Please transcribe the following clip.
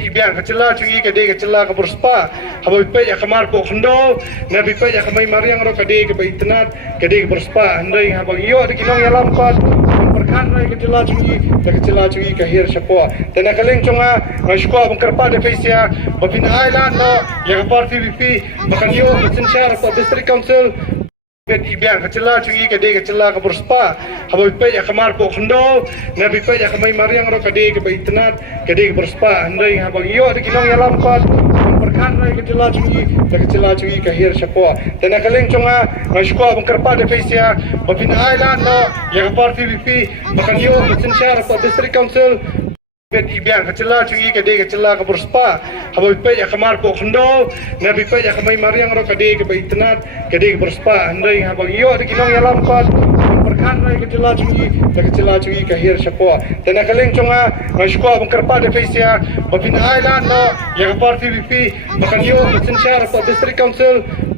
ibiang kacela cui kade kacela ke Perspa habis Peit kamar po khndo nabi Peit kamai mariang ro kade ke Baitnat kade ke Perspa handai habang yo de kinong ya lampat perkan rai kacela cui ke hir sapo tena kaleng chonga skwa bangkarpa de fesia bapin island no ya party VP makan yo sensyar po district council Peit ibiang kacela cui kade kacela ke Perspa habis Peit kamar po khndo nabi Peit kamai mariang ro kade ke Baitnat kade ke Perspa handai habang yo de kinong ya lampat perkan rai kacela cui ke hir sapo tena kaleng chonga skwa bangkarpa de fesia bapin island no ya party VP makan yo sensyar po district council Peit ibiang kacela cui kade kacela ke Perspa habis Peit kamar po khndo nabi Peit kamai mariang ro kade ke Baitnat kade ke Perspa handai habang yo de kinong ya lampat perkan rai kacela cui ke hir sapo tena kaleng chonga skwa bangkarpa de fesia bapin island no ya party VP makan yo sensyar po district council